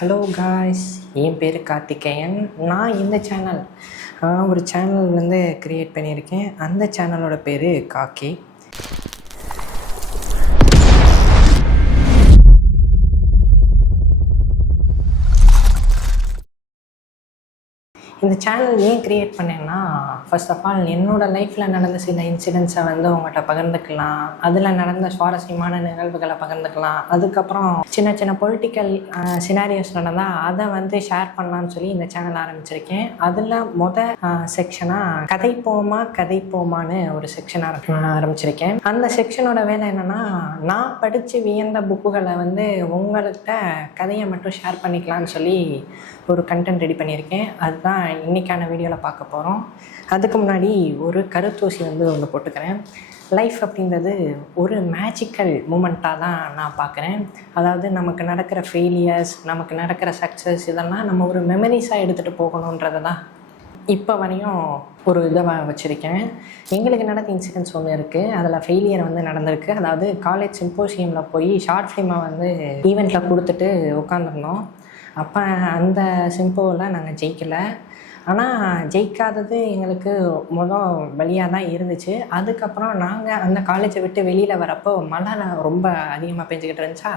Hello guys, என் பேர் கார்த்திகேயன். நான் இந்த சேனல் ஒரு சேனல் க்ரியேட் பண்ணியிருக்கேன். அந்த சேனலோட பேர் காக்கி. இந்த சேனல் ஏன் க்ரியேட் பண்ணேன்னா, ஃபர்ஸ்ட் ஆஃப் ஆல் என்னோடய லைஃப்பில் நடந்த சில இன்சிடென்ட்ஸை உங்கள்கிட்ட பகிர்ந்துக்கலாம். அதில் நடந்த சுவாரஸ்யமான நிகழ்வுகளை பகிர்ந்துக்கலாம். அதுக்கப்புறம் சின்ன சின்ன பொலிட்டிக்கல் சினாரியோஸ் நடந்தால் அதை ஷேர் பண்ணலான்னு சொல்லி இந்த சேனல் ஆரம்பிச்சிருக்கேன். அதில் செக்ஷனாக கதைப்போமான்னு ஒரு செக்ஷன் ஆரம்பிச்சிருக்கேன். அந்த செக்ஷனோட வேலை என்னென்னா, நான் படித்து வியந்த புக்குகளை உங்கள்கிட்ட கதையை மட்டும் ஷேர் பண்ணிக்கலான்னு சொல்லி ஒரு கண்டென்ட் ரெடி பண்ணியிருக்கேன். அதுதான் இன்றைக்கான வீடியோவில் பார்க்க போகிறோம். அதுக்கு முன்னாடி ஒரு கருத்தூசி ஒன்று போட்டுக்கிறேன். லைஃப் அப்படின்றது ஒரு மேஜிக்கல் மூமெண்ட்டாக தான் நான் பார்க்குறேன். அதாவது நமக்கு நடக்கிற ஃபெயிலியர்ஸ், நமக்கு நடக்கிற சக்ஸஸ், இதெல்லாம் நம்ம ஒரு மெமரிஸாக எடுத்துகிட்டு போகணுன்றதை தான் இப்போ வரையும் ஒரு இதை வச்சுருக்கேன். எங்களுக்கு நடந்த இன்சிடென்ட்ஸ் ஒன்று இருக்குது. அதில் ஃபெயிலியர் நடந்திருக்கு. அதாவது காலேஜ் சிம்போசியமில் போய் ஷார்ட் ஃபிலிமை ஈவெண்ட்டில் கொடுத்துட்டு உட்காந்துருந்தோம். அப்போ அந்த சிம்போவில் நாங்கள் ஜெயிக்கலை. ஆனால் ஜெயிக்காதது எங்களுக்கு வழியாக தான் இருந்துச்சு. அதுக்கப்புறம் நாங்கள் அந்த காலேஜை விட்டு வெளியில் வரப்போ மழை ரொம்ப அதிகமாக பெஞ்சிக்கிட்டு இருந்துச்சா,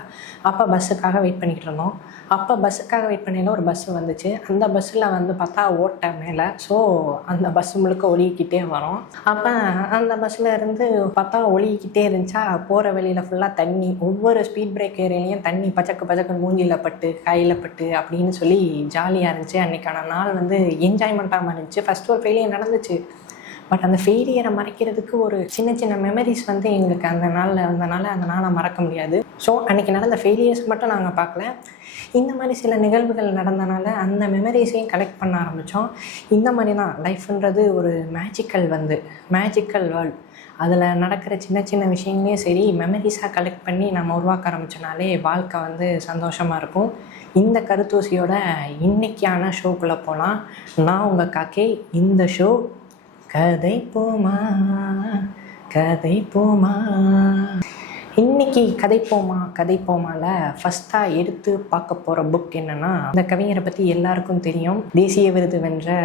அப்போ பஸ்ஸுக்காக வெயிட் பண்ணிக்கிட்டு இருந்தோம். அப்போ பஸ்ஸுக்காக வெயிட் பண்ணியில் ஒரு பஸ்ஸு வந்துச்சு. அந்த பஸ்ஸில் பார்த்தா ஓட்ட மேலே, ஸோ அந்த பஸ்ஸு முழுக்க ஒழுகிக்கிட்டே வரும். அப்போ அந்த பஸ்ஸில் இருந்து பார்த்தா ஒழுகிக்கிட்டே இருந்துச்சா, போகிற வெளியில் ஃபுல்லாக தண்ணி. ஒவ்வொரு ஸ்பீட் பிரேக் ஏரியாலையும் தண்ணி பச்சக்கு மூஞ்சியில் பட்டு கையில் பட்டு அப்படின்னு சொல்லி ஜாலியாக இருந்துச்சு. அன்றைக்கான நாள் என்ஜாய்மெண்ட்டாக இருந்துச்சு. ஃபஸ்ட்டு ஒரு ஃபெயிலியர் நடந்துச்சு. பட் அந்த ஃபெயிலியரை மறைக்கிறதுக்கு ஒரு சின்ன சின்ன மெமரிஸ் எங்களுக்கு அந்த நாளை மறக்க முடியாது. ஸோ அன்றைக்கி நடந்த ஃபெயிலியர்ஸ் மட்டும் நாங்கள் பார்க்கல, இந்த மாதிரி சில நிகழ்வுகள் நடந்தனால அந்த மெமரிஸையும் கலெக்ட் பண்ண ஆரம்பித்தோம். இந்த மாதிரி தான் லைஃப்ன்றது ஒரு மேஜிக்கல் வேர்ல்ட். அதில் நடக்கிற சின்ன சின்ன விஷயங்களையும் சரி மெமரிஸாக கலெக்ட் பண்ணி நம்ம உருவாக்க ஆரம்பித்தோனாலே வாழ்க்கை சந்தோஷமாக இருக்கும். இந்த கருத்தூசியோட இன்றைக்கான ஷோக்குள்ளே போகலாம். நான் உங்கள் காக்கே. இந்த ஷோ கதை போமா. இன்றைக்கி கதைப்போமாவில் ஃபஸ்ட்டாக எடுத்து பார்க்க போகிற புக் என்னென்னா, இந்த கவிஞரை பற்றி எல்லாருக்கும் தெரியும். தேசிய விருது வென்ற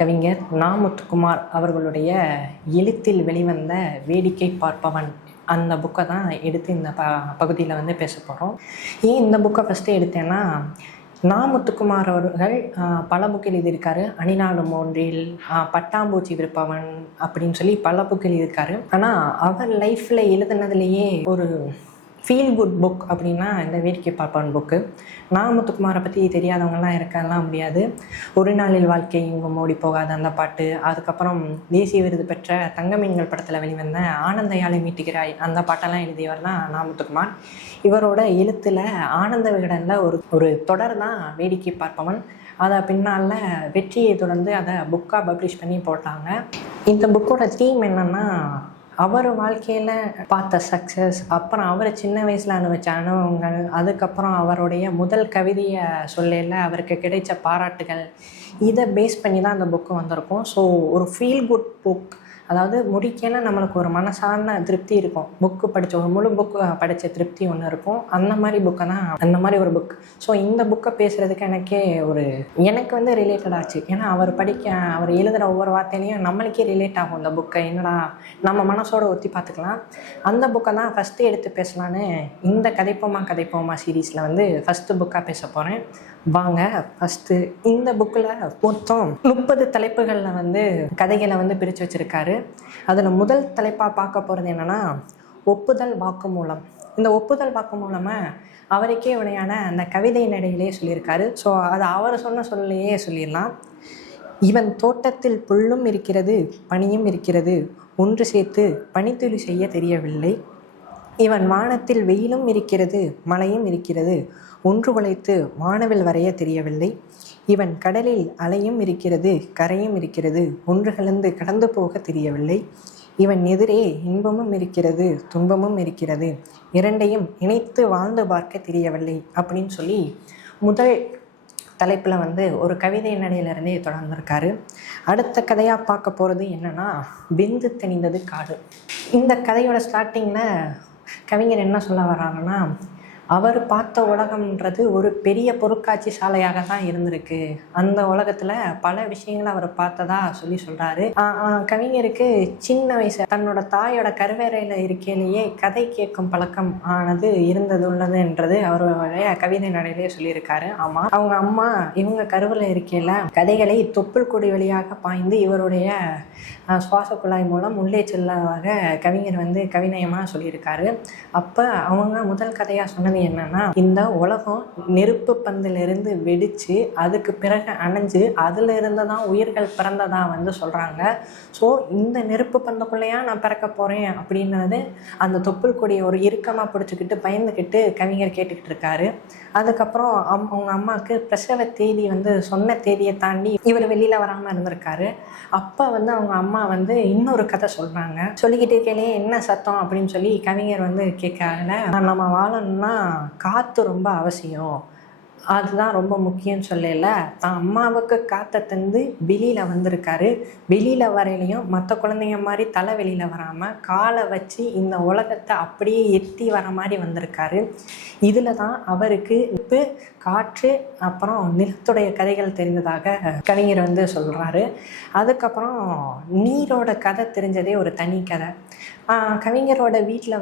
கவிஞர் நா. முத்துக்குமார் அவர்களுடைய எழுத்தில் வெளிவந்த வேடிக்கை பார்ப்பவன், அந்த புக்கை தான் எடுத்து இந்த பகுதியில் பேச போகிறோம். ஏன் இந்த புக்கை ஃபஸ்ட்டு எடுத்தேன்னா, நா. முத்துக்குமார் அவர்கள் பல புக் எழுதியிருக்காரு. அணிநாளும் ஒன்றில், பட்டாம்பூச்சி விருப்பவன் அப்படின்னு சொல்லி பல புக் எழுதியிருக்காரு. ஆனால் அவர் லைஃப்பில் எழுதுனதுலேயே ஒரு ஃபீல் குட் புக் அப்படின்னா இந்த வேடிக்கை பார்ப்பவன் புக்கு. நா. முத்துக்குமாரை பற்றி தெரியாதவங்கலாம் இருக்கலாம் முடியாது. ஒரு நாளில் வாழ்க்கை இங்கும் ஓடி போகாது அந்த பாட்டு, அதுக்கப்புறம் தேசிய விருது பெற்ற தங்கமீன்கள் படத்தில் வெளிவந்த ஆனந்த யாழை மீட்டுகிறாய் அந்த பாட்டெல்லாம் எழுதியவர் தான் நா. முத்துக்குமார். இவரோட எழுத்தில் ஆனந்த விகடனில் ஒரு தொடர் தான் வேடிக்கை பார்ப்பவன். அதை பின்னால் வெற்றியை தொடர்ந்து அதை புக்காக பப்ளிஷ் பண்ணி போட்டாங்க. இந்த புக்கோட தீம் என்னென்னா, அவர் வாழ்க்கையில் பார்த்த சக்ஸஸ், அப்புறம் அவர் சின்ன வயசில் அனுபவித்த அனுபவங்கள், அதுக்கப்புறம் அவருடைய முதல் கவிதையை சொல்லையில் அவருக்கு கிடைச்ச பாராட்டுகள், இதை பேஸ் பண்ணி தான் அந்த புக்கு வந்திருக்கும். ஸோ ஒரு ஃபீல் குட் புக். அதாவது முடிக்கையில் நம்மளுக்கு ஒரு மனசார்ந்த திருப்தி இருக்கும். புக்கு படித்த ஒரு முழு புக்கு படித்த திருப்தி ஒன்று இருக்கும். அந்த மாதிரி ஒரு புக். ஸோ இந்த புக்கை பேசுகிறதுக்கு எனக்கு ரிலேட்டட் ஆச்சு. ஏன்னா அவர் எழுதுகிற ஒவ்வொரு வார்த்தையிலையும் நம்மளுக்கே ரிலேட் ஆகும். இந்த புக்கை என்னடா நம்ம மனசோட ஒத்தி பார்த்துக்கலாம். அந்த புக்கை தான் ஃபஸ்ட்டு எடுத்து பேசலான்னு இந்த கதைப்போமா சீரீஸில் ஃபஸ்ட்டு புக்காக பேச போகிறேன். வாங்க. ஃபஸ்ட்டு இந்த புக்கில் மொத்தம் 30 தலைப்புகளில் கதைகளை பிரித்து வச்சுருக்காரு. அதில் முதல் தலைப்பாக பார்க்க போகிறது என்னென்னா, ஒப்புதல் வாக்குமூலம். இந்த ஒப்புதல் வாக்குமூலமாக அவருக்கே உடையான அந்த கவிதை நடையிலே சொல்லியிருக்காரு. ஸோ அதை அவர் சொன்ன சொல்லையே சொல்லிடலாம். இவன் தோட்டத்தில் புல்லும் இருக்கிறது, பனியும் இருக்கிறது, ஒன்று சேர்த்து பனித்துளி செய்ய தெரியவில்லை. இவன் வானத்தில் வெயிலும் இருக்கிறது, மழையும் இருக்கிறது, ஒன்று குலைத்து வானவில் வரைய தெரியவில்லை. இவன் கடலில் அலையும் இருக்கிறது, கரையும் இருக்கிறது, ஒன்று கலந்து கடந்து போக தெரியவில்லை. இவன் எதிரே இன்பமும் இருக்கிறது, துன்பமும் இருக்கிறது, இரண்டையும் இணைத்து வாழ்ந்து பார்க்க தெரியவில்லை அப்படின்னு சொல்லி முதல் தலைப்பில் ஒரு கவிதை நடையிலிருந்தே தொடர்ந்துருக்காரு. அடுத்த கதையாக பார்க்க போகிறது என்னென்னா, வெந்து தணிந்தது காடு. இந்த கதையோட ஸ்டார்டிங்கில் கவிஞர் என்ன சொல்ல வர்றாங்கன்னா, அவர் பார்த்த உலகம்ன்றது ஒரு பெரிய பொருட்காட்சி சாலையாக தான் இருந்திருக்கு. அந்த உலகத்தில் பல விஷயங்களை அவர் பார்த்ததா சொல்கிறாரு. கவிஞருக்கு சின்ன வயசு தன்னோட தாயோட கருவறையில் இருக்கையிலேயே கதை கேட்கும் பழக்கம் ஆனது உள்ளதுன்றது அவருடைய கவிதை நடையிலே சொல்லியிருக்காரு. ஆமாம், அவங்க அம்மா இவங்க கருவில் இருக்கையில் கதைகளை தொப்புள் கொடி வழியாக பாய்ந்து இவருடைய சுவாச குழாய் மூலம் உள்ளே செல்லதாக கவிஞர் கவிநயமாக சொல்லியிருக்காரு. அப்போ அவங்க முதல் கதையாக சொன்னது என்னன்னா, இந்த உலகம் நெருப்பு பந்திலிருந்து வெடிச்சு அதுக்கு பிறகு அணைஞ்சு அதுல இருந்து தான் உயிர்கள் பிறந்ததா சொல்றாங்க. ஸோ இந்த நெருப்பு பந்துக்குள்ளேயா நான் பிறக்க போறேன் அப்படின்றது அந்த தொப்புள் கொடியை ஒரு இறுக்கமாக பிடிச்சிக்கிட்டு பயந்துக்கிட்டு கவிஞர் கேட்டுக்கிட்டு இருக்காரு. அதுக்கப்புறம் அவங்க அம்மாவுக்கு பிரசவ தேதி சொன்ன தேதியை தாண்டி இவர் வெளியில் வராமல் இருந்திருக்காரு. அப்போ அவங்க அம்மா இன்னொரு கதை சொல்கிறாங்க. சொல்லிக்கிட்டு இருக்கையிலே என்ன சத்தம் அப்படின்னு சொல்லி கவிஞர் கேட்கல. நம்ம வாழணும்னா காற்று ரொம்ப அவசியம், அதுதான் ரொம்ப முக்கியம்னு சொல்லல. தான் அம்மாவுக்கு காற்றை தந்து வெளியில் வந்திருக்காரு. வெளியில் வரையிலையும் மற்ற குழந்தைங்க மாதிரி தலை வெளியில் வராமல் காலை வச்சு இந்த உலகத்தை அப்படியே எட்டி வர மாதிரி வந்திருக்காரு. இதில் தான் அவருக்கு இப்போ காற்று அப்புறம் நிலத்துடைய கதைகள் தெரிந்ததாக கவிஞர் சொல்கிறாரு. அதுக்கப்புறம் நீரோட கதை தெரிஞ்சதே ஒரு தனி கதை. கவிஞரோட வீட்டில்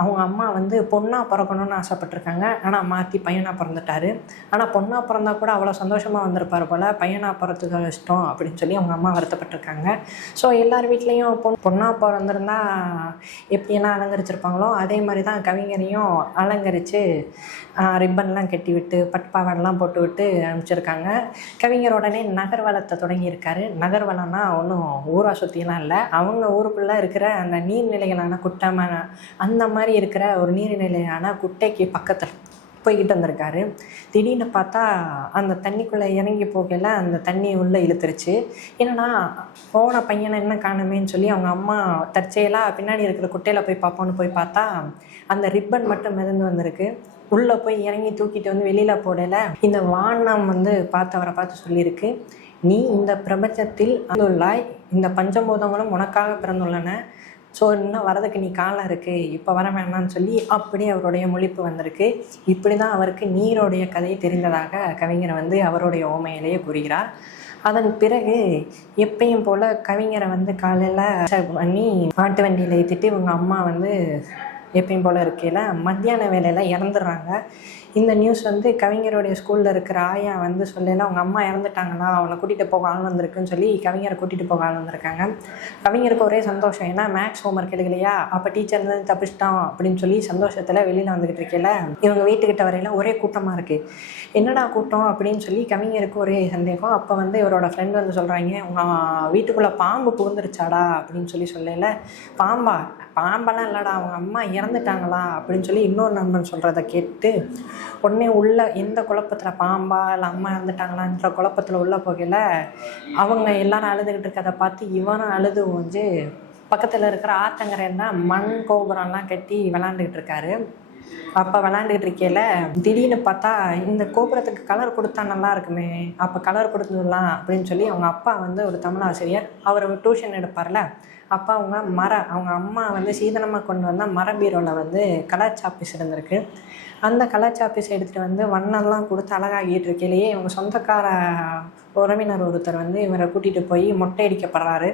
அவங்க அம்மா பொண்ணாக பிறக்கணும்னு ஆசைப்பட்டிருக்காங்க. ஆனால் மாற்றி பையனாக பிறந்துட்டாரு. ஆனால் பொண்ணாக பிறந்தா கூட அவ்வளோ சந்தோஷமாக வந்திருப்பார் போல், பையனாக பிறத்துக்கு இஷ்டம் அப்படின்னு சொல்லி அவங்க அம்மா வருத்தப்பட்டிருக்காங்க. ஸோ எல்லார் வீட்லேயும் பொண்ணாக பிறந்திருந்தா எப்படியெல்லாம் அலங்கரிச்சிருப்பாங்களோ அதே மாதிரி தான் கவிஞரையும் அலங்கரித்து ரிப்பன்லாம் கட்டி விட்டு பட்பாவெல்லாம் போட்டு விட்டு அனுப்பிச்சிருக்காங்க. கவிஞர் உடனே நகர்வலத்தை தொடங்கியிருக்காரு. நகர்வலம்னா ஒன்றும் ஊரா சுற்றிலாம் இல்லை, அவங்க ஊருக்குள்ளே இருக்கிற அந்த நீர்நிலைகளான குட்டமான அந்த மாதிரி இருக்கிற ஒரு நீர்நிலையான குட்டைக்கு பக்கத்தில் போய்கிட்டு வந்திருக்காரு. திடீர்னு பார்த்தா அந்த தண்ணிக்குள்ளே இறங்கி போகல அந்த தண்ணி உள்ளே இழுத்துருச்சு. என்னன்னா போன பையனை என்ன காணுமேன்னு சொல்லி அவங்க அம்மா தற்செயலாக பின்னாடி இருக்கிற குட்டையில் போய் பார்ப்போன்னு போய் பார்த்தா அந்த ரிப்பன் மட்டும் மிதந்து வந்திருக்கு. உள்ளே போய் இறங்கி தூக்கிட்டு வெளியில் போடலை. இந்த வானம் பார்த்தவரை பார்த்து சொல்லியிருக்கு, நீ இந்த பிரபஞ்சத்தில் வந்துள்ளாய், இந்த பஞ்சபூதங்களும் உனக்காக பிறந்துள்ளன, ஸோ இன்னும் வரதுக்கு நீ காலம் இருக்குது, இப்போ வர வேணான்னு சொல்லி அப்படியே அவருடைய மொழிப்பு வந்திருக்கு. இப்படி தான் அவருக்கு நீரோடைய கதையை தெரிந்ததாக கவிஞரை அவருடைய ஓமையிலேயே கூறுகிறார். அதன் பிறகு எப்பயும் போல் கவிஞரை காலையில் பண்ணி மாட்டு வண்டியில் ஏற்றிட்டு இவங்க அம்மா எப்பயும் போல் இருக்கையில் மத்தியான வேலையில் இறந்துடுறாங்க. இந்த நியூஸ் கவிஞருடைய ஸ்கூலில் இருக்கிற ஆயா சொல்லல, அவங்க அம்மா இறந்துட்டாங்கன்னா அவனை கூட்டிகிட்டு போக ஆள் வந்திருக்குன்னு சொல்லி கவிஞரை கூட்டிகிட்டு போக ஆள் வந்திருக்காங்க. கவிஞருக்கு ஒரே சந்தோஷம், ஏன்னா மேக்ஸ் ஹோம்ஒர்க் எடுக்கலையா, அப்போ டீச்சர் தப்பிச்சிட்டான் அப்படின்னு சொல்லி சந்தோஷத்தில் வெளியில் வந்துக்கிட்டு இருக்கையில் இவங்க வீட்டுக்கிட்ட வரையில் ஒரே கூட்டமாக இருக்குது. என்னடா கூட்டம் அப்படின்னு சொல்லி கவிஞருக்கு ஒரே சந்தேகம். அப்போ இவரோட ஃப்ரெண்ட் சொல்கிறாங்க, உங்கள் வீட்டுக்குள்ளே பாம்பு புகுந்துருச்சாடா அப்படின்னு சொல்லல. பாம்பெல்லாம் இல்லைடா, அவங்க அம்மா இறந்துட்டாங்களா அப்படின்னு சொல்லி இன்னொரு நண்பன் சொல்கிறத கேட்டு உடனே உள்ள எந்த குழப்பத்தில் பாம்பா இல்லை அம்மா இறந்துட்டாங்களான்ற குழப்பத்தில் உள்ள போகல அவங்க எல்லாரும் அழுதுகிட்டு இருக்கிறத பார்த்து இவனும் அழுது ஓஞ்சு பக்கத்தில் இருக்கிற ஆத்தங்கரைன்னா மண் கோபுரம்லாம் கட்டி விளாண்டுக்கிட்டு இருக்காரு. அப்போ விளாண்டுக்கிட்டு இருக்கையில் திடீர்னு பார்த்தா இந்த கோபுரத்துக்கு கலர் கொடுத்தா நல்லா இருக்குமே, அப்போ கலர் கொடுத்துடலாம் அப்படின்னு சொல்லி அவங்க அப்பா ஒரு தமிழ் ஆசிரியர், அவர் டியூஷன் எடுப்பார்ல, அப்போ அவங்க அம்மா சீதனமாக கொண்டு வந்தால் மர பீரோவில் கலர் சாப்பீஸ் இருந்திருக்கு. அந்த கலர் சாப்பீஸ் எடுத்துகிட்டு வண்ணம்லாம் கொடுத்து அழகாகிட்டு இருக்கையிலேயே இவங்க சொந்தக்கார உறவினர் ஒருத்தர் இவரை கூட்டிகிட்டு போய் மொட்டை அடிக்கப்படுறாரு.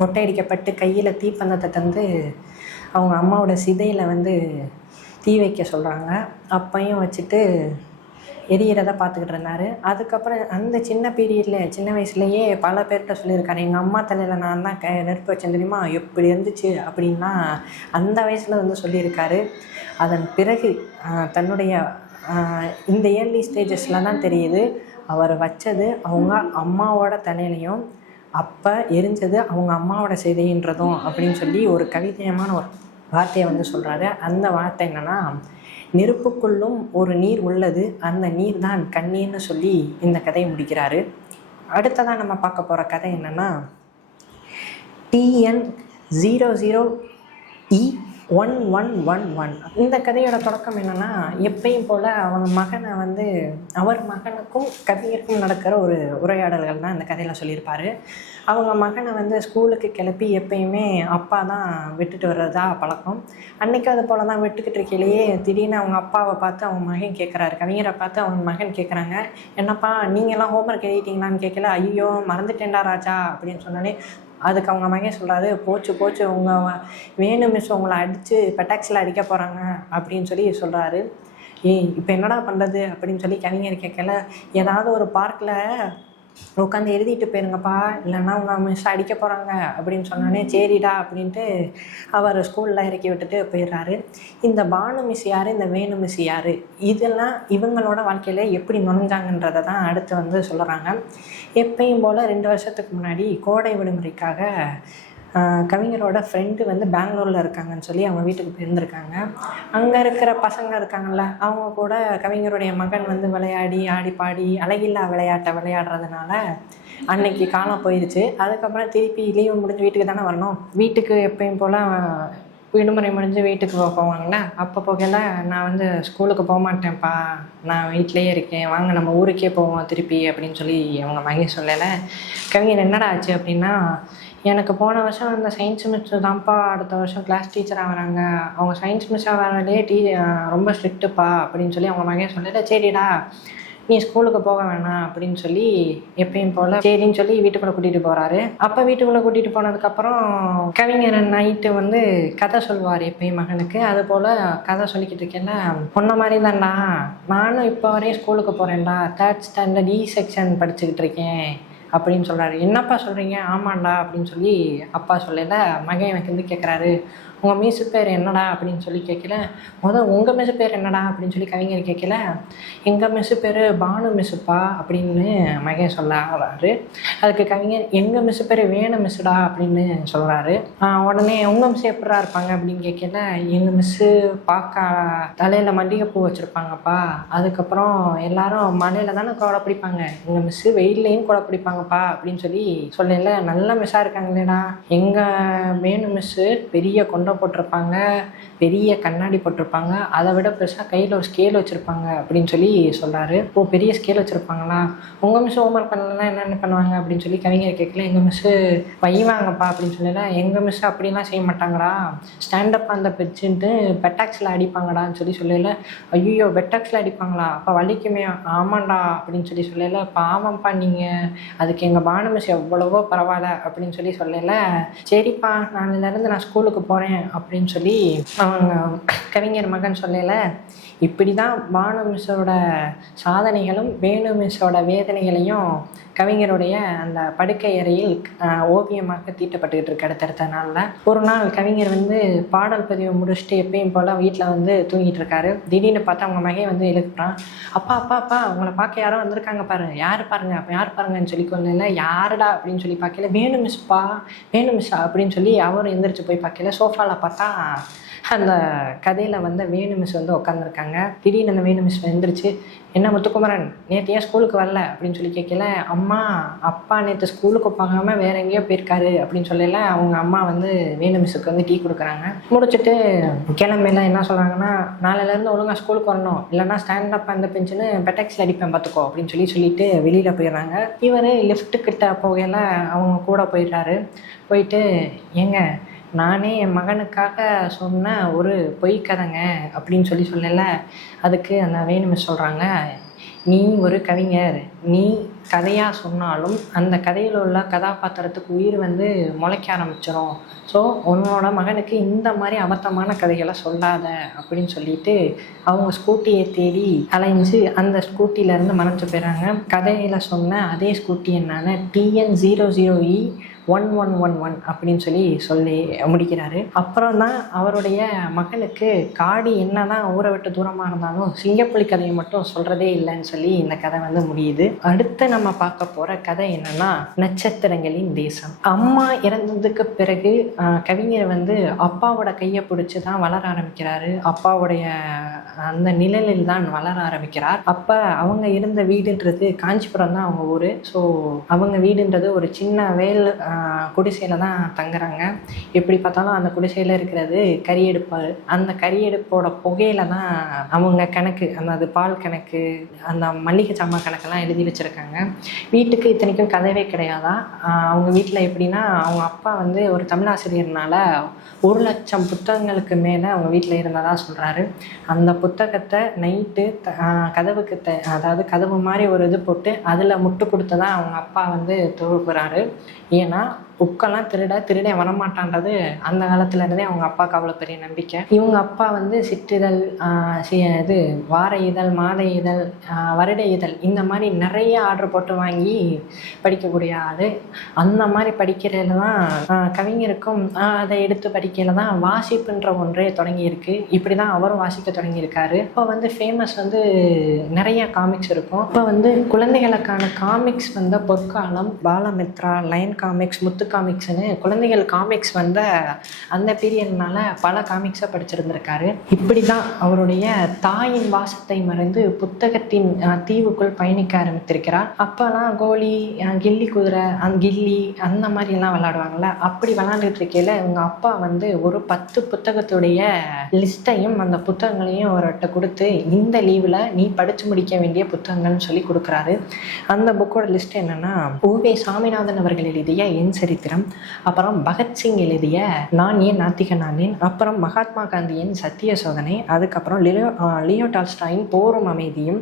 மொட்டை அடிக்கப்பட்டு கையில் தீப்பந்தத்தை தந்து அவங்க அம்மாவோட சிதையில் தீ வைக்க சொல்கிறாங்க. அப்பையும் வச்சுட்டு எரியறதை பார்த்துக்கிட்டு இருந்தார். அதுக்கப்புறம் அந்த சின்ன வயசுலேயே பல பேர்கிட்ட சொல்லியிருக்காரு, எங்கள் அம்மா தலையில் நான் தான் நெருப்பு வச்சேன் தெரியுமா, எப்படி இருந்துச்சு அப்படின்னா அந்த வயசில் சொல்லியிருக்காரு. அதன் பிறகு தன்னுடைய இந்த ஏர்லி ஸ்டேஜஸில் தான் தெரியுது அவர் வச்சது அவங்க அம்மாவோட தலையிலையும் அப்போ எரிஞ்சது அவங்க அம்மாவோட செய்தின்றதும் அப்படின்னு சொல்லி ஒரு கவிதையமான ஒரு வார்த்தையை சொல்கிறாரு. அந்த வார்த்தை என்னென்னா, நெருப்புக்குள்ளும் ஒரு நீர் உள்ளது, அந்த நீர் தான் கண்ணீர்னு சொல்லி இந்த கதையை முடிக்கிறாரு. அடுத்ததாக நம்ம பார்க்க போகிற கதை என்னென்னா, TN00E 1111. இந்த கதையோட தொடக்கம் என்னென்னா, எப்பயும் போல் அவங்க மகனை வந்து அவர் மகனுக்கும் கவிஞருக்கும் நடக்கிற ஒரு உரையாடல்கள் தான் இந்த கதையில் சொல்லியிருப்பார். அவங்க மகனை வந்து ஸ்கூலுக்கு கிளப்பி எப்பயுமே அப்பா தான் விட்டுட்டு வர்றதா பழக்கம். அன்றைக்கி அது போல் தான் விட்டுக்கிட்டு இருக்கையிலேயே திடீர்னு அவங்க அப்பாவை பார்த்து அவங்க மகன் கேட்குறாரு. கவிஞரை பார்த்து அவங்க மகன் கேட்குறாங்க, என்னப்பா நீங்கள்லாம் ஹோம்ஒர்க் எழுதிட்டீங்களான்னு கேட்கல. ஐயோ மறந்துட்டேன்டா ராஜா அப்படின்னு சொன்னாலே அதுக்கு அவங்க மகன் சொல்கிறாரு, போச்சு உங்கள் வேணு மிஸ் உங்களை அடித்து பெட்டாக்ஸில் அடிக்க போகிறாங்க அப்படின்னு சொல்லி சொல்கிறாரு. இப்போ என்னடா பண்ணுறது அப்படின்னு சொல்லி கவிஞர் கேட்கல. ஏதாவது ஒரு பார்க்கில் உட்காந்து எழுதிட்டு போயிருங்கப்பா, இல்லைன்னா உங்கள் மிஸ் அடிக்க போகிறாங்க அப்படின்னு சொன்னானே சரிடா அப்படின்ட்டு அவர் ஸ்கூலில் இறக்கி விட்டுட்டு போயிடுறாரு. இந்த பானு மிஸ் யார், இந்த வேணு மிஸ் யார், இதெல்லாம் இவங்களோட வாழ்க்கையில் எப்படி நுழைஞ்சாங்கன்றதை தான் அடுத்து வந்து சொல்கிறாங்க. எப்பயும் போல் 2 வருஷத்துக்கு முன்னாடி கோடை விடுமுறைக்காக கவிஞரோட ஃப்ரெண்டு வந்து பெங்களூரில் இருக்காங்கன்னு சொல்லி அவங்க வீட்டுக்கு போயிருந்துருக்காங்க. அங்கே இருக்கிற பசங்க இருக்காங்கள்ல, அவங்க கூட கவிஞருடைய மகன் வந்து விளையாடி ஆடி பாடி அழகில்லா விளையாட்டை விளையாடுறதுனால அன்னைக்கு காலம் போயிடுச்சு. அதுக்கப்புறம் திருப்பி லீவு முடிஞ்சு வீட்டுக்கு தானே வரணும். வீட்டுக்கு எப்பயும் போல் விடுமுறை முடிஞ்சு வீட்டுக்கு போவாங்களே, அப்போ போகல நான் வந்து ஸ்கூலுக்கு போக மாட்டேன்ப்பா, நான் வீட்டிலையே இருக்கேன், வாங்க நம்ம ஊருக்கே போவோம் திருப்பி அப்படின்னு சொல்லி அவங்க மகன் சொல்லலை. கவிஞர் என்னடா ஆச்சு அப்படின்னா, எனக்கு போன வருஷம் அந்த சயின்ஸ் மிஸ் தான்ப்பா அடுத்த வருஷம் கிளாஸ் டீச்சராக வராங்க, அவங்க சயின்ஸ் மிஸ்ஸாக வரலே ரொம்ப ஸ்ட்ரிக்ட்டுப்பா அப்படின்னு சொல்லி அவங்க மகன் சொல்லலை. சரிடா நீ ஸ்கூலுக்கு போக வேணாம் அப்படின்னு சொல்லி எப்பயும் போல் சரின்னு சொல்லி வீட்டுக்குள்ளே கூட்டிகிட்டு போகிறாரு. அப்போ வீட்டுக்குள்ளே கூட்டிகிட்டு போனதுக்கப்புறம் கவிஞர் நைட்டு வந்து கதை சொல்லுவார் எப்பயும் மகனுக்கு. அது போல் கதை சொல்லிக்கிட்டு இருக்கேன்ல, பொண்ண மாதிரி தான்டா நானும் இப்போ வரையும் ஸ்கூலுக்கு போகிறேன்டா, 3rd ஸ்டாண்டர்ட் E செக்ஷன் படிச்சுக்கிட்டு இருக்கேன் அப்படின்னு சொல்கிறாரு. என்னப்பா சொல்கிறீங்க? ஆமாண்டா அப்படின்னு சொல்லி அப்பா சொல்லல. மகன் எனக்கு வந்து கேட்குறாரு, உங்கள் மிஸ் பேர் என்னடா அப்படின்னு சொல்லி கேட்கல. உங்கள் மிஸ் பேர் என்னடா அப்படின்னு சொல்லி கவிஞர் கேட்கல. எங்கள் மிஸ் பேர் பானு மிஸ்ஸுப்பா அப்படின்னு மகன் சொல்ல வர்றாரு. அதுக்கு கவிஞர் எங்கள் மிஸ் பேர் வேணு மிஸ்ஸுடா அப்படின்னு சொல்கிறாரு. உடனே உங்கள் மிஸ் எப்படா இருப்பாங்க அப்படின்னு கேட்கல. எங்கள் மிஸ்ஸு பார்க்க தலையில் மல்லிகைப்பூ வச்சுருப்பாங்கப்பா, அதுக்கப்புறம் எல்லாரும் மலையில் தானே கொடை பிடிப்பாங்க, எங்கள் மிஸ்ஸு வெயில்லையும் கொடை பிடிப்பாங்கப்பா அப்படின்னு சொல்லி சொல்லல. நல்ல மிஸ்ஸாக இருக்காங்களேடா, எங்கள் வேணு மிஸ்ஸு பெரிய கொண்டை போட்டிருப்பாங்க, பெரிய கண்ணாடி போட்டிருப்பாங்க, அதை விட பெருசாக கையில் ஒரு ஸ்கேல் வச்சுருப்பாங்க அப்படின்னு சொல்லி சொல்கிறாரு. பெரிய ஸ்கேல் வச்சுருப்பாங்களா, உங்கள் மிஸ் ஹோம்ஒர்க் பண்ணலாம் என்னென்ன பண்ணுவாங்க அப்படின்னு சொல்லி கவிஞர் கேட்கல. எங்கள் மிஸ்ஸு வைவாங்கப்பா அப்படின்னு சொல்லல. எங்கள் மிஸ் அப்படிலாம் செய்ய மாட்டாங்கடா, ஸ்டாண்டப் அந்த பெச்சுன்ட்டு பெட்டாக்ஸில் அடிப்பாங்கடான்னு சொல்லி சொல்லல. ஐயோ பெட்டாக்ஸில் அடிப்பாங்களா, அப்போ வலிக்குமே? ஆமாண்டா அப்படின்னு சொல்லி சொல்லல. பாவம்ப்பா நீங்கள், அதுக்கு எங்கள் பானு மிஸ் எவ்வளவோ பரவாயில்ல அப்படின்னு சொல்லி சொல்லல. சரிப்பா நாளிலேருந்து நான் ஸ்கூலுக்கு போகிறேன் அப்படின்னு சொல்லி அவங்க கவிஞர் மகன் சொல்லல. இப்படி தான் பானு மிஸ்ஸோட சாதனைகளும் வேணு மிஸ்ஸோட வேதனைகளையும் கவிஞருடைய அந்த படுக்கை அறையில் ஓவியமாக தீட்டப்பட்டுக்கிட்டு இருக்கு. அடுத்தடுத்த நாளில் ஒரு நாள் கவிஞர் வந்து பாடல் பதிவை முடிச்சுட்டு எப்பயும் போல் வீட்டில் வந்து தூங்கிட்டு இருக்காரு. திடீர்னு பார்த்தா அவங்க மகன் வந்து எழுப்புறான். அப்பா அப்பா அப்பா உங்களை பார்க்க யாரோ வந்திருக்காங்க பாருங்க, யார் பாருங்க, அப்போ யார் பாருங்கன்னு சொல்லி கொள்ள. யாருடா அப்படின்னு சொல்லி பார்க்கல. வேணு மிஸ்ப்பா, வேணு மிஸ்ஸா அப்படின்னு சொல்லி அவரும் எந்திரிச்சு போய் பார்க்கல. சோஃபாவில் பார்த்தா அந்த கதையில் வந்து வேணு மிஸ் வந்து உட்காந்துருக்காங்க. திடீர்னு அந்த வேணு மிஸ் எழுந்திரிச்சு, என்ன முத்துக்குமரன் நேற்று ஏன் ஸ்கூலுக்கு வரல அப்படின்னு சொல்லி கேட்கல. அம்மா அப்பா நேற்று ஸ்கூலுக்கு போகாமல் வேற எங்கேயோ போயிருக்காரு அப்படின்னு சொல்லல. அவங்க அம்மா வந்து வேணு மிஸ்ஸுக்கு வந்து டீ கொடுக்குறாங்க. முடிச்சுட்டு கிளம்பெல்லாம் என்ன சொல்கிறாங்கன்னா, நாளையிலேருந்து ஒழுங்காக ஸ்கூலுக்கு வரணும், இல்லைன்னா ஸ்டாண்டப் அந்த பெஞ்சுன்னு பெட்டாக்ஸில் அடிப்பேன் பார்த்துக்கோ அப்படின்னு சொல்லிட்டு வெளியில் போயிடுறாங்க. இவர் லிஃப்ட்டுக்கிட்ட போகையில் அவங்க கூட போயிடுறாரு. போயிட்டு ஏங்க நானே என் மகனுக்காக சொன்ன ஒரு பொய் கதைங்க அப்படின்னு சொல்லல. அதுக்கு அந்த வேணு மிஸ் சொல்கிறாங்க, நீ ஒரு கவிஞர், நீ கதையாக சொன்னாலும் அந்த கதையில் உள்ள கதாபாத்திரத்துக்கு உயிர் வந்து முளைக்க ஆரம்பிச்சிடும். ஸோ உன்னோட மகனுக்கு இந்த மாதிரி அபத்தமான கதைகளை சொல்லாத அப்படின்னு சொல்லிட்டு அவங்க ஸ்கூட்டியை தேடி அலைஞ்சு அந்த ஸ்கூட்டியிலேருந்து மறைஞ்சு போயிடுறாங்க. கதையில் சொன்ன அதே ஸ்கூட்டி என்னான TN00E 1111 அப்படின்னு சொல்லி முடிக்கிறாரு. அப்புறம் தான் அவருடைய மகனுக்கு காடி என்ன தான் ஊரை விட்டு தூரமாக இருந்தாலும் சிங்கப்புலி கதையை மட்டும் சொல்கிறதே இல்லைன்னு சொல்லி இந்த கதை வந்து முடியுது. அடுத்து நம்ம பார்க்க போகிற கதை என்னன்னா, நட்சத்திரங்களின் தேசம். அம்மா இறந்ததுக்கு பிறகு கவிஞர் வந்து அப்பாவோட கையை பிடிச்சி தான் வளர ஆரம்பிக்கிறாரு. அப்பாவுடைய அந்த நிழலில் தான் வளர ஆரம்பிக்கிறார். அப்போ அவங்க இருந்த வீடுன்றது காஞ்சிபுரம் தான் அவங்க ஊர். ஸோ அவங்க வீடுன்றது ஒரு சின்ன குடிசையில் தான் தங்குறாங்க. எப்படி பார்த்தாலும் அந்த குடிசையில் இருக்கிறது கரியடுப்பு. அந்த கரியடுப்போட புகையில தான் அவங்க கணக்கு, அந்த பால் கணக்கு, அந்த மளிகை சாமான் கணக்கெல்லாம் எழுதி வச்சுருக்காங்க. வீட்டுக்கு இத்தனைக்கும் கதவே கிடையாதா. அவங்க வீட்டில் எப்படின்னா, அவங்க அப்பா வந்து ஒரு தமிழாசிரியர்னால 1,00,000 புத்தகங்களுக்கு மேலே அவங்க வீட்டில் இருந்ததாக சொல்கிறாரு. அந்த புத்தகத்தை நைட்டு கதவுக்கு அதாவது கதவு மாதிரி ஒரு இது போட்டு அதில் முட்டு கொடுத்து தான் அவங்க அப்பா வந்து தொகுப்புறாரு. ஏன்னா புக்கெல்லாம் திருடே வரமாட்டான்றது அந்த காலத்துலேருந்தே அவங்க அப்பாவுக்கு அவ்வளோ பெரிய நம்பிக்கை. இவங்க அப்பா வந்து சிற்றிதழ், இது வார இதழ், மாத இதழ், வருட இதழ், இந்த மாதிரி நிறைய ஆர்டர் போட்டு வாங்கி படிக்கக்கூடிய ஆள். அந்த மாதிரி படிக்கிறதுல தான் கவிஞருக்கும் அதை எடுத்து படிக்கையில் தான் வாசிப்புன்ற ஒன்றே தொடங்கியிருக்கு. இப்படி தான் அவரும் வாசிக்க தொடங்கியிருக்காரு. இப்போ வந்து ஃபேமஸ் வந்து நிறைய காமிக்ஸ் இருக்கும். இப்போ வந்து குழந்தைகளுக்கான காமிக்ஸ் வந்த பொற்காலம், பாலமித்ரா, லைன் காமிக்ஸ், முத்து காமிக்ஸ்னு குழந்தைகள் காமிக்ஸ் வந்த அந்த பீரியட்னால பல காமிக்ஸை படிச்சிருந்திருக்காரு. இப்படி தான் அவருடைய தாயின் வாசத்தை மறைந்து புத்தகத்தின் தீவுக்குள் பயணிக்க ஆரம்பித்திருக்கிறார். அப்போலாம் கோலி, கில்லி குதிரை, கில்லி அந்த மாதிரிலாம் விளையாடுவாங்கள்ல. அப்படி விளையாண்டுட்டு இருக்கையில் இவங்க அப்பா வந்து ஒரு 10 புத்தகத்துடைய லிஸ்ட்டையும் அந்த புத்தகங்களையும் அவர்கிட்ட கொடுத்து, இந்த லீவில் நீ படித்து முடிக்க வேண்டிய புத்தகங்கள்னு சொல்லி கொடுக்குறாரு. அந்த புக்கோட லிஸ்ட் என்னென்னா, ஓவே சாமிநாதன் அவர்கள் எழுதிய என் சரித்திரம், அப்புறம் பகத்சிங் எழுதிய நான் ஏன் நாத்திகன் ஆனேன், அப்புறம் மகாத்மா காந்தியின் சத்திய சோதனை, அதுக்கப்புறம் லியோ டால்ஸ்டாயின் போரும் அமைதியும்,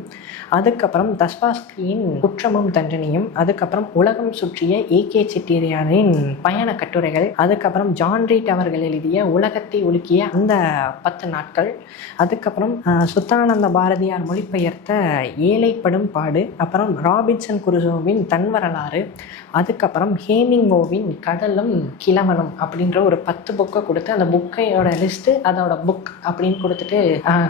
அதுக்கப்புறம் தஸ்வாஸ்கியின் குற்றமும் தண்டனையும், அதுக்கப்புறம் உலகம் சுற்றிய ஏகே செட்டியாரின் பயண கட்டுரைகள், அதுக்கப்புறம் ஜான் ரீட் அவர்கள் எழுதிய உலகத்தை உலுக்கிய அந்த 10 நாட்கள், அதுக்கப்புறம் சுத்தானந்த பாரதியார் மொழிபெயர்த்த ஏழைப்படும் பாடு, அப்புறம் ராபின்சன் குருசோவின் தன் வரலாறு, அதுக்கப்புறம் ஹேமிங்கோவின் கடலும் கிழவனும் அப்படின்ற ஒரு 10 புக்கை கொடுத்து அந்த புக்கையோட லிஸ்ட்டு அதோட புக் அப்படின்னு கொடுத்துட்டு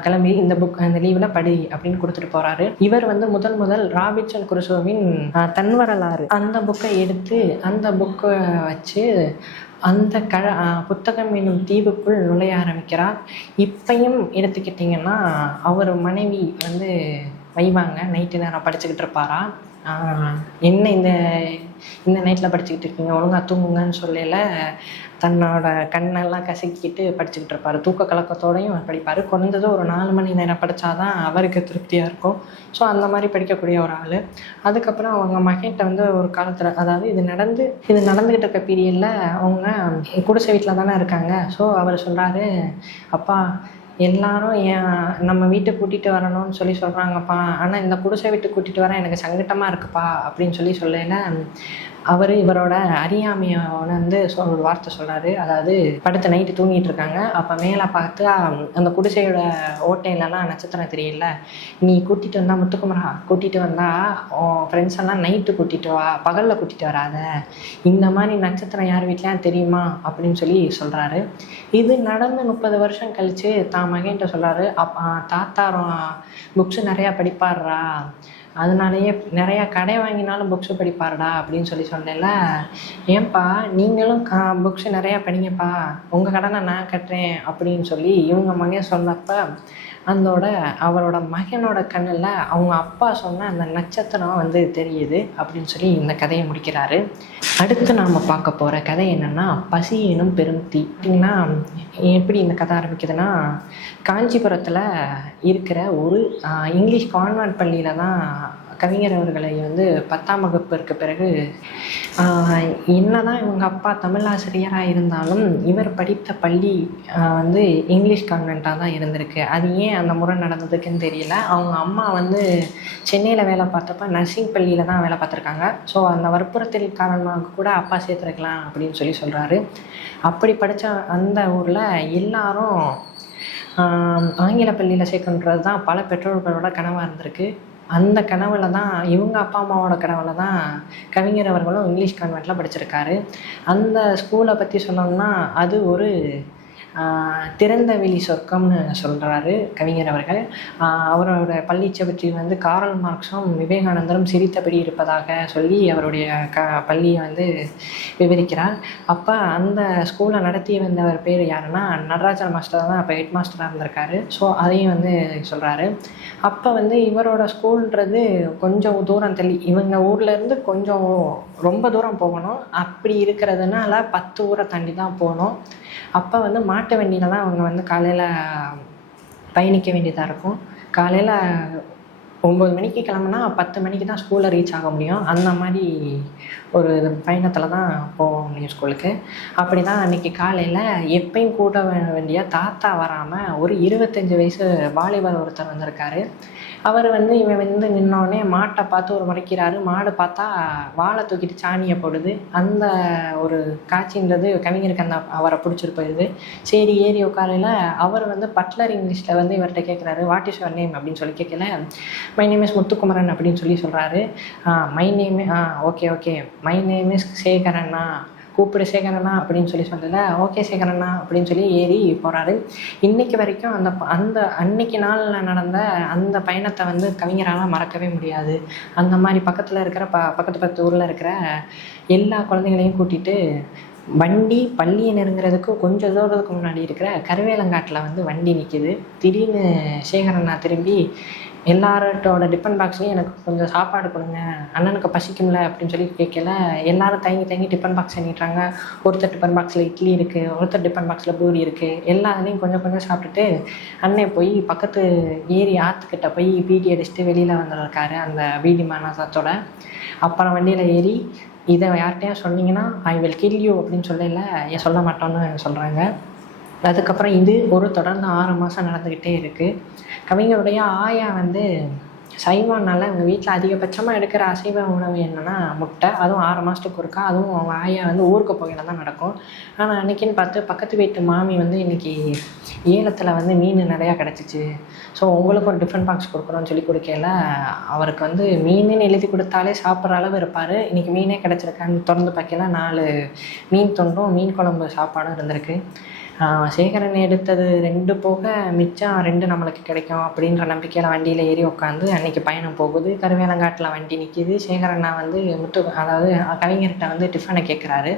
கிளம்பி இந்த புக் அந்த லீவில் படி அப்படின்னு கொடுத்துட்டு போகிறாரு. இவர் வந்து முதல் ராபின்சன் குருசோவின் தன் வரலாறு அந்த புக்கை எடுத்து அந்த புக்கை வச்சு அந்த புத்தகம் என்னும் தீவுக்குள் நுழைய ஆரம்பிக்கிறார். இப்பையும் எடுத்துக்கிட்டிங்கன்னா அவர் மனைவி வந்து வைவாங்க நைட்டு நேரம் படிச்சுக்கிட்டு இருப்பாரா, என்ன இந்த நைட்டில் படிச்சுக்கிட்டு இருக்கீங்க, ஒழுங்காக தூங்குங்கன்னு சொல்லல தன்னோட கண்ணெல்லாம் கசக்கிட்டு படிச்சுக்கிட்டு இருப்பார். தூக்க கலக்கத்தோடையும் படிப்பார். குறைந்தது ஒரு 4 மணி நேரம் படித்தாதான் அவருக்கு திருப்தியாக இருக்கும். ஸோ அந்த மாதிரி படிக்கக்கூடிய ஒரு ஆள். அதுக்கப்புறம் அவங்க மகன்கிட்ட வந்து ஒரு காலத்தில், அதாவது இது நடந்துக்கிட்டு இருக்க பீரியடில் அவங்க குடிசை வீட்டில் தானே இருக்காங்க. ஸோ அவர் சொல்கிறாரு, அப்பா எல்லாரும் நம்ம வீட்டுக்கு கூட்டிகிட்டு வரணும்னு சொல்கிறாங்கப்பா, ஆனால் இந்த குடிசை வீட்டுக்கு கூட்டிகிட்டு வர எனக்கு சங்கட்டமாக இருக்குப்பா அப்படின்னு சொல்லல அவர் இவரோட அறியாமையை வந்து ஒரு வார்த்தை சொல்கிறாரு. அதாவது படுத்து நைட்டு தூங்கிட்டு இருக்காங்க. அப்போ மேலே பார்த்து அந்த குடிசையோட ஓட்டையிலலாம் நட்சத்திரம் தெரியல. நீ கூட்டிகிட்டு வந்தால் முத்துக்குமரா கூட்டிகிட்டு வந்தால் ஃப்ரெண்ட்ஸ் எல்லாம் நைட்டு கூட்டிகிட்டு வா, பகலில் கூட்டிகிட்டு வராத, இந்த மாதிரி நட்சத்திரம் யார் வீட்லையும் தெரியுமா அப்படின்னு சொல்கிறாரு. இது நடந்து 30 வருஷம் கழித்து தான் மகன்கிட்ட சொல்கிறாரு, தாத்தா புக்ஸு நிறையா படிப்பாடுறா, அதனாலேயே நிறையா கடை வாங்கினாலும் புக்ஸு படிப்பாருடா அப்படின்னு சொல்லல. ஏன்பா நீங்களும் புக்ஸு நிறையா படிங்கப்பா, உங்கள் கடனை நான் கட்டுறேன் அப்படின்னு சொல்லி இவங்க மகன் சொன்னப்போ அவரோட மகனோட கண்ணில் அவங்க அப்பா சொன்ன அந்த நட்சத்திரம் வந்து தெரியுது அப்படின்னு சொல்லி இந்த கதையை முடிக்கிறாரு. அடுத்து நாம் பார்க்க போகிற கதை என்னென்னா, பசி எனும் பெரும் தீ. அப்படின்னா எப்படி இந்த கதை ஆரம்பிக்குதுன்னா, காஞ்சிபுரத்தில் இருக்கிற ஒரு இங்கிலீஷ் கான்வென்ட் பள்ளியில் தான் கவிஞர் அவர்களை வந்து 10ஆம் வகுப்பிற்கு பிறகு என்னதான் இவங்க அப்பா தமிழாசிரியராக இருந்தாலும் இவர் படித்த பள்ளி வந்து இங்கிலீஷ் கான்வென்ட்டாக தான் இருந்திருக்கு. அது ஏன் அந்த முறை நடந்ததுக்குன்னு தெரியல. அவங்க அம்மா வந்து சென்னையில் வேலை பார்த்தப்ப நர்சிங் பள்ளியில் தான் வேலை பார்த்துருக்காங்க. ஸோ அந்த வற்புறுத்தல் காரணமாக கூட அப்பா சேர்த்துருக்கலாம் அப்படின்னு சொல்கிறாரு. அப்படி படித்த அந்த ஊரில் எல்லாரும் ஆங்கில பள்ளியில் சேர்க்கணுன்றது தான் பல பெற்றோர்களோட கனவாக இருந்திருக்கு. அந்த கனவுல தான் இவங்க அப்பா அம்மாவோட கனவுல தான் கவிஞர் அவர்களும் இங்கிலீஷ் கான்வென்ட்டில் படிச்சிருக்காரு. அந்த ஸ்கூலை பற்றி சொன்னோம்னா அது ஒரு திறந்த வெளி சொர்க்கம்னு சொல்கிறாரு கவிஞர் அவர்கள். அவரோட பள்ளி சுவற்றில் வந்து காரல் மார்க்ஸும் விவேகானந்தரும் சிரித்தபடி இருப்பதாக சொல்லி அவருடைய பள்ளியை வந்து விவரிக்கிறார். அப்போ அந்த ஸ்கூலை நடத்தி வந்தவர் பேர் யாருன்னா நடராஜன் மாஸ்டர் தான் அப்போ ஹெட் மாஸ்டராக இருந்திருக்காரு. ஸோ அதையும் வந்து சொல்கிறாரு. அப்போ வந்து இவரோட ஸ்கூல்ன்றது கொஞ்சம் தூரம் தள்ளி, இவங்க ஊர்லேருந்து கொஞ்சம் ரொம்ப தூரம் போகணும். அப்படி இருக்கிறதுனால 10 ஊரை தாண்டி தான் போகணும். அப்போ வந்து மாட்டு வண்டியில் தான் அவங்க வந்து காலையில் பயணிக்க வேண்டியதாக இருக்கும். காலையில் 9 மணிக்கு கிளம்புனா 10 மணிக்கு தான் ஸ்கூலில் ரீச் ஆக முடியும். அந்த மாதிரி ஒரு பயணத்தில் தான் போக முடியும் ஸ்கூலுக்கு. அப்படி தான் அன்றைக்கி காலையில் எப்பயும் கூட வேண்டிய தாத்தா வராமல் ஒரு 25 வயசு வாலிபர் ஒருத்தர் வந்திருக்காரு. அவர் வந்து இவன் வந்து நின்னோடனே மாட்டை பார்த்து ஒரு முறைக்கிறாரு. மாடு பார்த்தா வாழை தூக்கிட்டு சாணியை போடுது. அந்த ஒரு காட்சின்றது கவிஞருக்கு அவரை பிடிச்சிட்டு போயிடுது. சரி ஏறி உட்காரையில் அவர் வந்து பட்லர் இங்கிலீஷில் வந்து இவர்கிட்ட கேட்குறாரு, வாட் இஸ் யுவர் நேம் அப்படின்னு சொல்லி கேட்கல. மை நேம் இஸ் முத்துக்குமரன் அப்படின்னு சொல்லி சொல்கிறாரு. My name okay my name is சேகரண்ணா, கூப்பிடு சேகரண்ணா அப்படின்னு சொல்லி சொல்லலை. ஓகே சேகரண்ணா அப்படின்னு சொல்லி ஏறி போகிறாரு. இன்றைக்கி வரைக்கும் அந்த அன்னைக்கு நாளில் நடந்த அந்த பயணத்தை வந்து கவிஞரால் மறக்கவே முடியாது. அந்த மாதிரி பக்கத்தில் இருக்கிற பக்கத்து ஊரில் இருக்கிற எல்லா குழந்தைங்களையும் கூட்டிகிட்டு பள்ளியை நெருங்கிறதுக்கு கொஞ்சம் தூரத்துக்கு முன்னாடி இருக்கிற கருவேலங்காட்டில் வந்து வண்டி நிற்கிது. திடீர்னு சேகரண்ணா திரும்பி எல்லாரோட டிஃபன் பாக்ஸ்லேயும் எனக்கு கொஞ்சம் சாப்பாடு கொடுங்க, அண்ணனுக்கு பசிக்கும்ல அப்படின்னு சொல்லி கேட்கல. எல்லாரும் தயங்கி டிஃபன் பாக்ஸ் எண்ணிட்டாங்க. ஒருத்தர் டிஃபன் பாக்ஸில் இட்லி இருக்குது, ஒருத்தர் டிஃபன் பாக்ஸில் பூரி இருக்குது. எல்லாத்துலேயும் கொஞ்சம் சாப்பிட்டுட்டு அண்ணன் போய் பக்கத்து ஏரி ஆற்றுக்கிட்ட போய் பீடி அடிச்சுட்டு வெளியில் வந்துருக்காரு அந்த பீடி மானசத்தோட. அப்புறம் வண்டியில் ஏறி இதை யார்கிட்டையும் சொன்னீங்கன்னா ஐ வில் கில் யூ அப்படின்னு சொல்லல, ஏன் சொல்ல மாட்டோன்னு சொல்கிறாங்க. அதுக்கப்புறம் இது தொடர்ந்து 6 மாதம் நடந்துக்கிட்டே இருக்குது. கவிஞருடைய ஆயா வந்து சைவம்னால அவங்க வீட்டில் அதிகபட்சமாக எடுக்கிற அசைவ உணவு என்னென்னா முட்டை. அதுவும் 6 மாதத்துக்கு ஒருக்கா. அதுவும் அவங்க ஆயா வந்து ஊருக்கு போகையில் தான் நடக்கும். ஆனால் அன்றைக்கின்னு பார்த்து பக்கத்து வீட்டு மாமி வந்து இன்றைக்கி ஏலத்தில் வந்து மீன் நிறையா கிடச்சிச்சு, ஸோ உங்களுக்கு ஒரு டிஃபன் பாக்ஸ் கொடுக்குறோன்னு சொல்லி கொடுக்கல. அவருக்கு வந்து மீனுன்னு எழுதி கொடுத்தாலே சாப்பிட்ற அளவு இருப்பார். இன்றைக்கி மீனே கிடச்சிருக்கான்னு திறந்து பார்க்கல 4 மீன் துண்டும் மீன் குழம்பு சாப்பாடும் இருந்திருக்கு. சேகரன் எடுத்தது 2 போக மிச்சம் 2 நம்மளுக்கு கிடைக்கும் அப்படின்ற நம்பிக்கையில் வண்டியில் ஏறி உட்காந்து அன்றைக்கி பயணம் போகுது. கருவேலங்காட்டில் வண்டி நிற்கிது. சேகரண்ணா வந்து அதாவது கவிஞர்கிட்ட வந்து டிஃபனை கேட்குறாரு.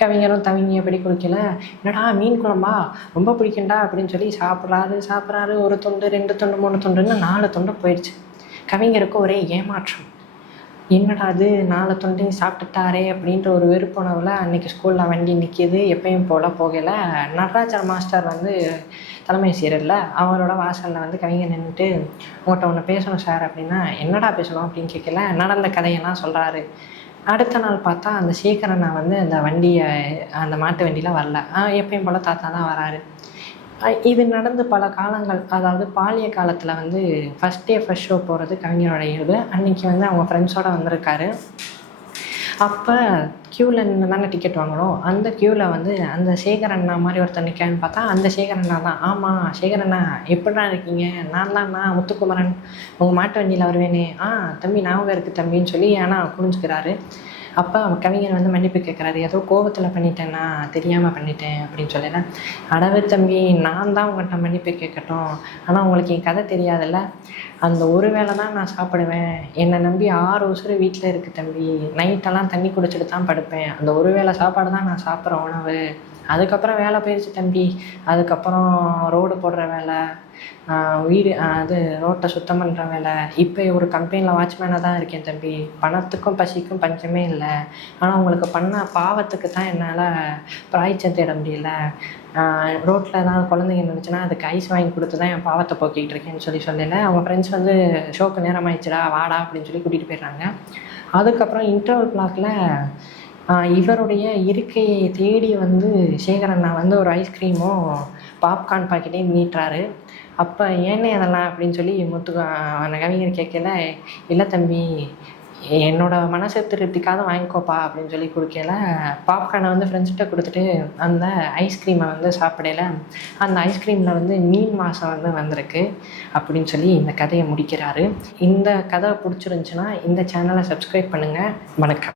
கவிஞரும் தவிங்கியபடி குடிக்கல. என்னடா மீன் குழம்பா, ரொம்ப பிடிக்கும்டா அப்படின்னு சொல்லி சாப்பிட்றாரு. 1 துண்டு 2 துண்டு 3 துண்டுன்னு 4 துண்டு போயிடுச்சு. கவிஞருக்கு ஒரே ஏமாற்றம். என்னடா அது 4 தொண்டையும் சாப்பிட்டுட்டாரே அப்படின்ற ஒரு வெறுப்புணவில் அன்றைக்கி ஸ்கூலில் வண்டி நிற்கிது. எப்பயும் போல் போகல. நடராஜர் மாஸ்டர் வந்து தலைமை சீரியலில் அவரோட வாசலில் வந்து கவிஞர் நின்றுட்டு உங்கள்கிட்ட ஒன்று பேசணும் சார் அப்படின்னா, என்னடா பேசணும் அப்படின்னு கேட்கல. நடந்த கதையெல்லாம் சொல்கிறாரு. அடுத்த நாள் பார்த்தா அந்த சேகரண்ணா வந்து அந்த மாட்டு வண்டியில் வரல. எப்பயும் போல் தாத்தா தான் வராரு. இது நடந்து பல காலங்கள், அதாவது பாலிய காலத்தில் வந்து ஃபஸ்ட் டே ஃபஸ்ட் ஷோ போகிறது கவிஞரோட இயல்பு. அன்றைக்கி வந்து அவங்க ஃப்ரெண்ட்ஸோடு வந்திருக்காரு. அப்போ க்யூவில் நின்று தானே டிக்கெட் வாங்கணும். அந்த க்யூவில் வந்து அந்த சேகரண்ணா மாதிரி ஒருத்தர் நிற்கான்னு பார்த்தா அந்த சேகரண்ணா தான். ஆமாம் சேகரண்ணா எப்படிலாம் இருக்கீங்க, நான் முத்துக்குமரன், உங்கள் மாட்டு வண்டியில் வருவேனே, தம்பி ஞாபகம் இருக்குது தம்பின்னு சொல்லி ஆனால் புரிஞ்சுக்கிறாரு. அப்போ கவிஞர் வந்து மன்னிப்பு கேட்குறாரு. ஏதோ கோபத்தில் பண்ணிட்டேன்னா, தெரியாமல் பண்ணிட்டேன் அப்படின்னு சொல்லல. அடவு தம்பி, நான் தான் உங்கள்கிட்ட மன்னிப்பு கேட்கட்டும், ஆனால் உங்களுக்கு என் கதை தெரியாதுல்ல. அந்த ஒரு வேளை தான் நான் சாப்பிடுவேன். என்னை நம்பி 6 உசுறு வீட்டில் இருக்குது தம்பி. நைட்டெல்லாம் தண்ணி குடிச்சிட்டு தான் படுப்பேன். அந்த ஒரு வேளை சாப்பாடு தான் நான் சாப்பிட்ற உணவு. அதுக்கப்புறம் வேலை போயிடுச்சு தம்பி. அதுக்கப்புறம் ரோடு போடுற வேலை, வீடு ரோட்டை சுத்தம் பண்ணுற வேலை. இப்போ ஒரு கம்பெனியில் வாட்ச்மேனாக தான் இருக்கேன் தம்பி. பணத்துக்கும் பசிக்கும் பஞ்சமே இல்லை. ஆனால் உங்களுக்கு பண்ண பாவத்துக்கு தான் என்னால் பிராய்ச்சம் தேட முடியல. ரோட்டில் ஏதாவது குழந்தைங்க இருந்துச்சுன்னா அதுக்கு ஐஸ் வாங்கி கொடுத்து தான் என் பாவத்தை போக்கிட்டு இருக்கேன்னு சொல்லலை. அவங்க ஃப்ரெண்ட்ஸ் வந்து ஷோக்கு நேரம் ஆயிடுச்சுடா வாடா அப்படின்னு சொல்லி கூட்டிகிட்டு போயிடுறாங்க. அதுக்கப்புறம் இன்டர்வல் பிளாக்கில் இவருடைய இருக்கையை தேடி வந்து சேகரண்ணா வந்து ஒரு ஐஸ்கிரீமும் பாப்கார்ன் பாக்கெட்டையும் நீட்டுறாரு. அப்போ ஏன்னே அதெல்லாம் அப்படின்னு சொல்லி அந்த கவிஞர் கேட்கல. இல்லை தம்பி, என்னோடய மனசு திருப்திக்காக வாங்கிக்கோப்பா அப்படின்னு சொல்லி கொடுக்கல. பாப்கார்னை வந்து ஃப்ரெண்ட்ஸ்கிட்ட கொடுத்துட்டு அந்த ஐஸ்கிரீமை வந்து சாப்பிடல. அந்த ஐஸ்கிரீமில் வந்து மீன் மாதம் வந்து வந்திருக்கு அப்படின்னு சொல்லி இந்த கதையை முடிக்கிறாரு. இந்த கதை பிடிச்சிருந்துச்சுன்னா இந்த சேனலை சப்ஸ்கிரைப் பண்ணுங்கள். வணக்கம்.